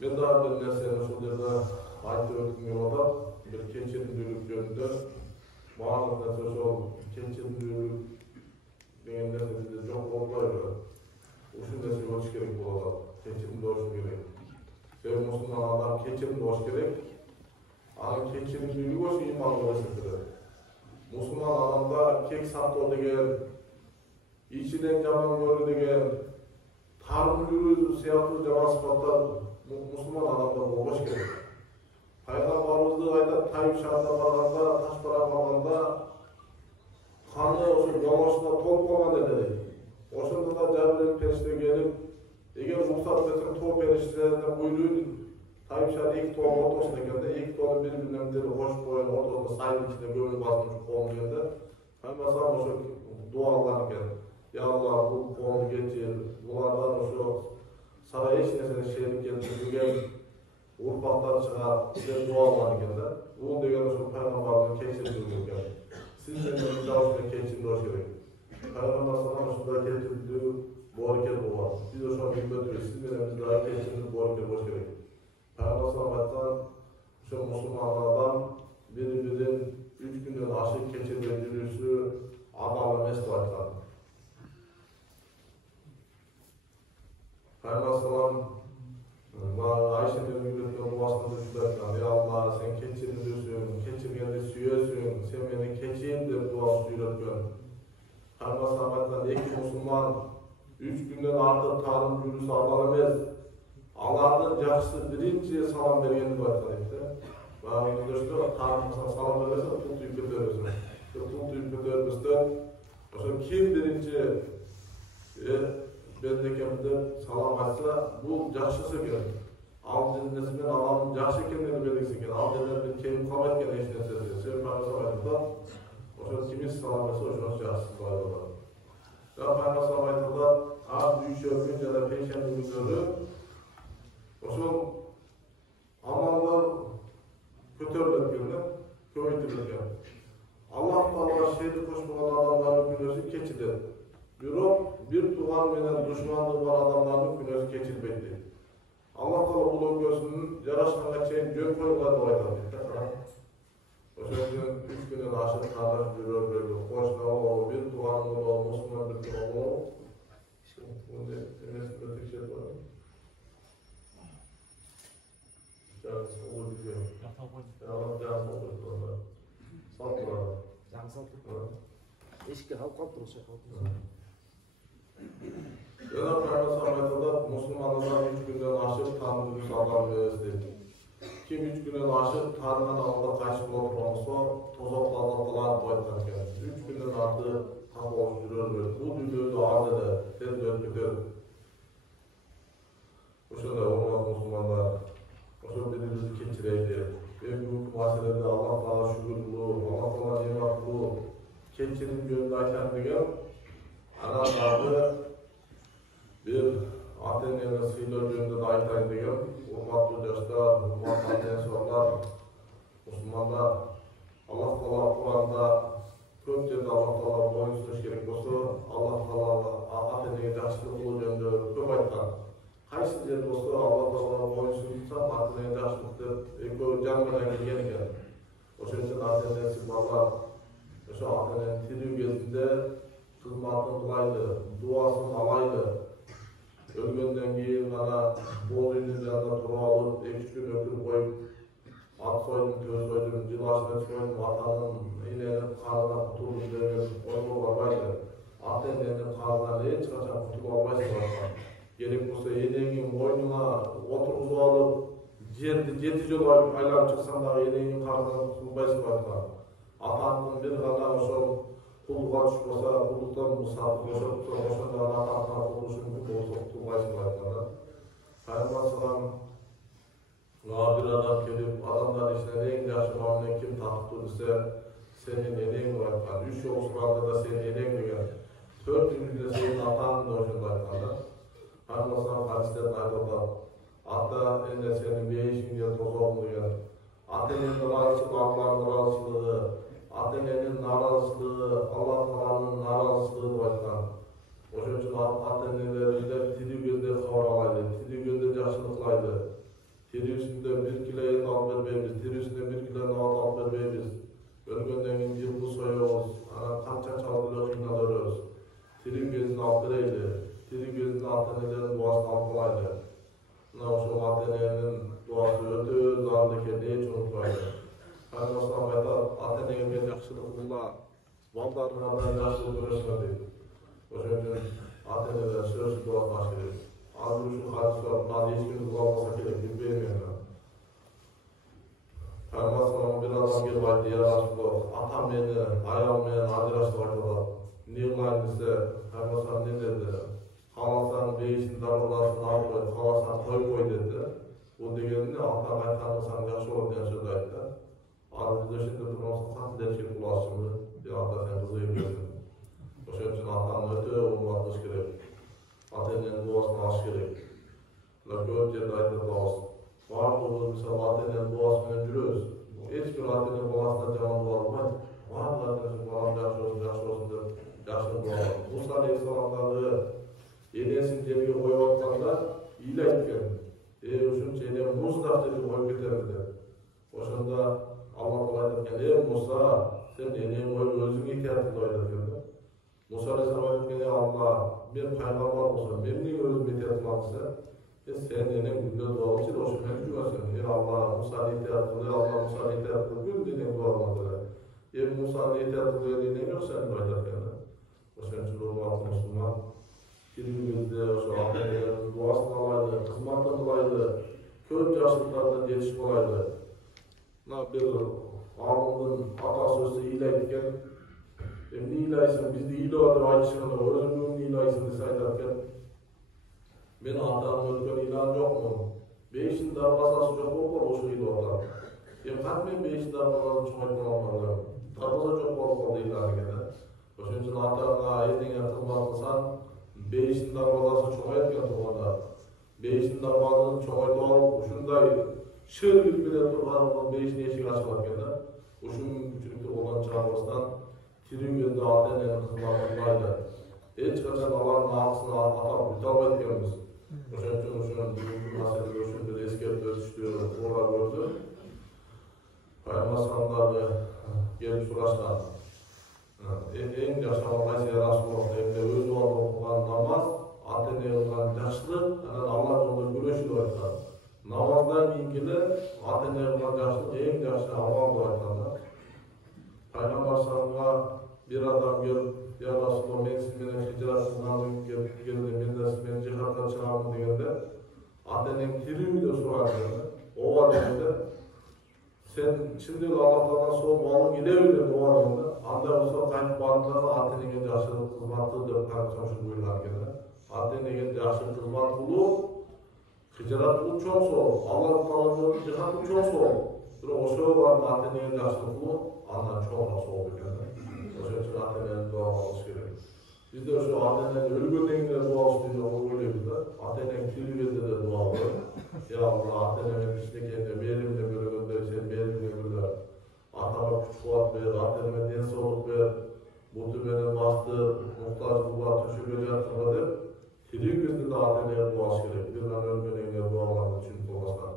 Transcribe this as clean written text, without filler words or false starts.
Ben daha bir nerseni uşul жерде айтып өткüm келip атат. Bir кечиримдүүлүк жөнүндө баардык нерсе ошол кечиримдүүлүк деген нерсе бизде жок болбойбу? Ушул нерсе болуш керек болуп атат. Кечиримдүү болуш керек. Себеби мусулман адам кечиримдүү болуш керек. Анын кечиримдүүлүгү ошо иман болуп эсептелет. Мусулман адамда кек сактоо деген, ичинен жаман көрүү деген, тарым жүрүү сыяктуу жаман сыпаттар мусулман адамда болбош керек. Пайгамбарыбыз айтат, Тайып шаарына барганда, таш барак алганда каны ошо жолошуна толуп калган эле дейт. Ошондо да Жабирил периште келип, эгер уруксат берсең тоо периштелерине буйруйт, Тайып шаар эки тоонун ортосунда экен да, эки тоону бири-бирине мынтип кошуп коюп, ортосунда сайдын ичинде көмүл басып колун келди. Пайгамбар ошо дуа кылган экен. Я Аллах, бул коомду кечир, булардан ошо сага эч нерсени шерип келтирбеген урпактар чыгат деп дуа кылган экен да. Бул деген ошо пайгамбардын кечиримдүүлүгү экен. Сиз менен дагы кечиримдүү болуш керек. Пайгамбар ошондой кечиримдүү боорукер болгон. Биз ошону билбедик, сиз менен биз дагы кечиримдүү боорукер болуш керек. Пайгамбар айткан, ошо мусулман адам бири-бирин 3 күндөн ашык кечирбей жүрүүсү адал эмес деп айткан. Пайгамбар Айшенин үйрөткөн дуасында ушундай айткан: "Я Аллах, сен кечиримдүүсүң, кечиргенди сүйөсүң, сен мени кечир" деп дуасын үйрөткөн. Пайгамбар айткан, эки мусулман 3 күндөн артык тарым жүрүүсү адал эмес. Алардын жакшысы биринчи салам берген деп айткан экен. Багы үйдөштө тарым салам бербесе, тул түйүп кетербиз. Тул түйүп кетербизден ошо ким биринчи бендекемде салам айтса, бул жакшысы экен. Ал нерсе менен адамдын жакшы экенин белгиси экен. Ал жерден бир келип калбайт экен эч нерсеси. Себеби Пайгамбар айтат, ошо кимис салам берсе, ошону жакшысы бар болот. Пайгамбар айтат, ар дүйшөмү жана пейшемби күндөрү ошол амалдар көтөрүлөт экен, көбөйтүлөт экен. Аллах Таала шерик кошпогон адамдардын күнөөсү кечилет. Бирок бир тууган менен душмандыгы бар адамдардын күнөөсү кечилбейт дейт. Аллах Таала бул өңгөсүн жарашканга чейин жөн койгон деп айтат. Ошон үчүн 3 күндөн ашык кардаш жүрөр бөлү, кошуна болобу, бир тууган болобу, мусулман бир тууган болобу. Мындай эмес текшерип барат. Eşikte halk kaptır olsa kaptır. Yana Peygamber Müslümanlar 3 günden aşıp tanrı sağlam verir. Kim 3 günden aşıp tanrıdan alanda kaçıp oturmasa tozaklarla falan koytan ekan. 3 günden artı tapıp жүрөр. Bu dünyada az ede, tez dönüp gider. Ошондой урматтуу мусулмандар, ошо бири-бирибизди кечирейли. Эң бүк маселеде Аллах Таала шүгүрлүү, Аллах Таала нематтуу, кечирим жөнүндө айтам деген, анан дагы бир ата-энени сыйлоо жөнүндө да айтайын деген, урматтуу жаштар, урматтуу ата-энелер, мусулмандар, Аллах Таала Кур'анда көп жерде Аллах Таала боюн сунуш керек болсо, Аллах Таала ата-энеге жакшылык кылуу жөнүндө көп айткан. Кайсы жер болсо Аллах Таала боюн сунса, ата-энеге жакшылык деп экөө жан менен келген экен. Ошон үчүн ата-энеси балдар ошо ата-эненин тирүү кезинде кызматын кылайлы, дуасын алайлы. Өлгөндөн кийин гана бол үйдүн жанында туруп алып, 2 күн өтүп коюп, ат сойдум, төз сойдум, жылашын сойдум, атанын, эненин карынан кутулдум деген ойго барбайды. Ата-эненин карынан эч качан кутула албайсың. Керек болсо энеңин мойнуна отургузуп алып, жерди 7 жолу айланып чыксаң дагы энеңин карынан кутулбайсың айткан. Атаңдын бир гана ошол кулга түшпөсө, кулдуктан мусатып ошондо атаңдан кутулуш мүмкүн болсо кутулбайсың айткан. Пайгамбар bir adam kelip adamlar içinden en yaxşı mamle kim tatlı dese senin eneğin var aytkan. 3 yol suranda da senin eneğin degan. 4 günde senin atan da oşunda aytkanda. Пайгамбар hadislerini aytatan. Ata ene senin 5 diye tozog'un degan. Ata-enenin razılığı, Allah'ın razılığı, ata-enenin narazılığı, Allah Taola'nın narazılığı deb aytkan. Oşun üçün ata-enelerimiz tiri gözde kavralaydı, tiri gözde yaxşılık kılaydı. Tirüsünde 1 kilo et alıp vermeymiz, tirüsünde 1 kilo nohut alıp vermeymiz. Ölgönden keyin yılgı soyuyoruz, ana kança çalgılı kıynalıyoruz. Tirin gözünü alıp vereydi, tirin gözünü ata-enelerin duasını alıp alaydı. Şu ata-enelerin duası öte zarlı ekan, hiç unutmaydı. Peygamber aytar, ata-enege yaxşılık kılla, baldarına da yaxşılık görürsün deydi. Oşun üçün ata-eneler sözsüz duasını aç gerek. Azır şu hadis var, bazı hiçbirimiz olmasa gerek, bilmeyeyim ben. Peygamber bir adam gelip aytdı, ya Resulullah, atam beni, ayağım beni ajraştırıp aytıyorlar. Ne kılayım dese, Peygamber ne dedi? Kalasan beyişin darbalasını alıp koy, kalasan koy dedi. Bu degenini atan aytanırsan yaxşı olur diyen söz aytdı. Azır döşünde durmasın, katı derçek bulaşımı, bir ata sen kızı yapıyorsun. Oşun üçün atanın öte olmak gerek. Ata-enenin duasını aç gerek. Köp yerde aytır duası. Varlığımız misal ata-enenin duası bilen жүрөбүz. Hiçbir ata-enenin balasına jaman dua almaydı. Varlığı ata-enenin balam yaxşı olsun dep yaxşı dua almaydı. Musa aleyhissalamdagı enesini жерге koyup atkanda iyle aytken. Uşunча enemi muzdак жерге koyup keterdi деп. Oşonda Allah Taala aytkan, Musa, sen enemi koyup özüň itaat kıl aytkan. Musa aleyhissalam aytkan, Allah, men peygamber bolsam, men niye özüme itaat kılamsa? Sen enem günde dua için oşun men cümesin. Allah Musa'ya itaat kılıyor, Allah Musa'ya itaat kılıyor diye dua almadılar. Musa'ya itaat kılıyor diye yok sen de aytarken. Oşun için olmalı Müslüman. Kirimizde oşu ata-enelerin duasını alaydı, hizmatını kılaydı, köp yaşlıklardan yetişip olaydı. Bir alımdın ata sözü iyile etken, ne iyilayısın, bizde iyile adı aytışığında, özümün iyilayısın dese aytarken, men atamın ötkön ilan yok mu? Beyşin darbasası çok bol oşu iyile atam. Kat men beyşin darbasasını çoğaytman almalıyım. Darbasa çok bol ilan gene. Oşun için atana etingen kılmat kılsan, beyşin darbasası çoğaytken turganda. Beyşin darbasasını çoğaytı alıp, uşunday şır bilmeden turganımdan beyşin eşik açılat gene. Uşun küçülükte olan çağırmasından, tirin gözde ata-enenin kılmatındaydı. Hiç kaçan Allah'ın ağzına atam yutalma etkenimiz. Oşun üçün uşun meselede uşun bir eskerip ötüştüğü uğrar gördü. Peygamber'e gelip suraştan. En yaşamak aysi Resulullah evde öz duada okugan namaz, ata-eneye kılgan yaxşılık, Allah yolunda güreşiyor aytkan. Namazdan kийинкине ata-eneye kılgan yaxşılık en yaxşı amal bu aytkanda. Peygamber sallallahu bir adam gelip, ya Resulullah men siz menen hicrat kılgandan geldi, men cihattan çıgamın degende, ata-enem tirimi de soradı. Ova degende, sen şimdi Allah Taala soğuk malın gidebilir ova degende, anda olsa kayıp barındağı ata-enege yaxşılık kılmaktı dep kanıtsamışım buyurgan gene. Ata-enege yaxşılık kılmak kılуу, hicrat kılуу çoğ soğuk, Allah Taala cihatı çoğ soğuk. Bирок ошого барып ата-энеге жақсылык кылуу андан чоңураак соолук экен. Ошон үчүн ата-энени дуа кылыш керек. Бизде ошо ата-энени өлгөндөн кийин дуа кылыш деп ойлойбуз да. Ата-энең тирүү кезде да дуа кылып, я Алла ата-энеме кичинекейинде мээримде көргөндөй сен мээримде көргө. Атама күч кубат бер, ата-энеме ден соолук бер, буту менен басты, муктаж кылба, төшөгө жаткырба деп тирүү кезде да ата-энеге дуа кылыш керек. Бир өлгөндөн кийин дуа кылган үчүн болбаса.